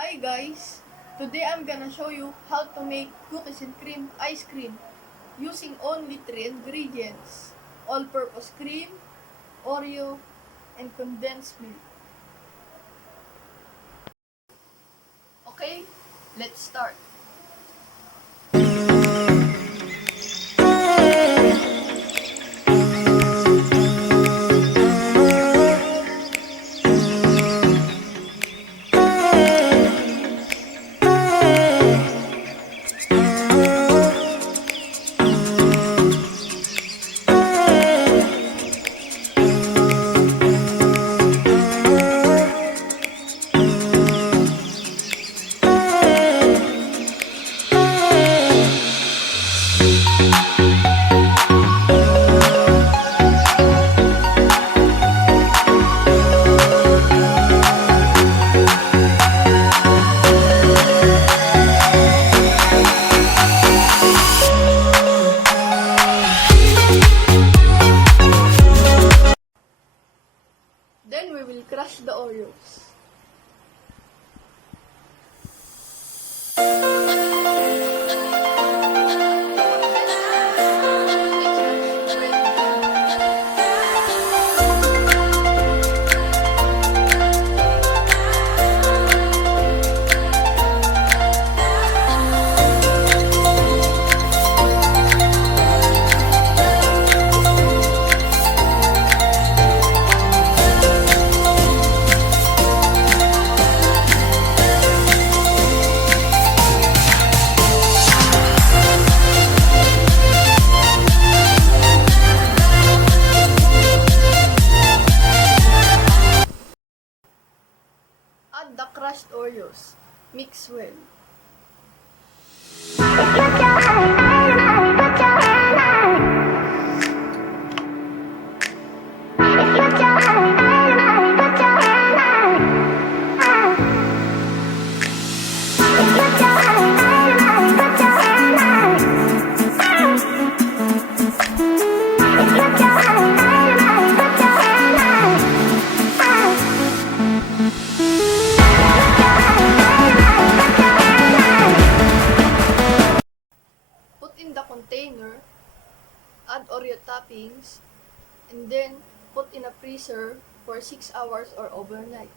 Hi guys! Today I'm gonna show you how to make cookies and cream ice cream using only 3 ingredients: all-purpose cream, Oreo, and condensed milk. Okay, let's start. Then we will crush the Oreos. Add the crushed Oreos. Mix well. Put in the container, add Oreo toppings, and then put in a freezer for 6 hours or overnight.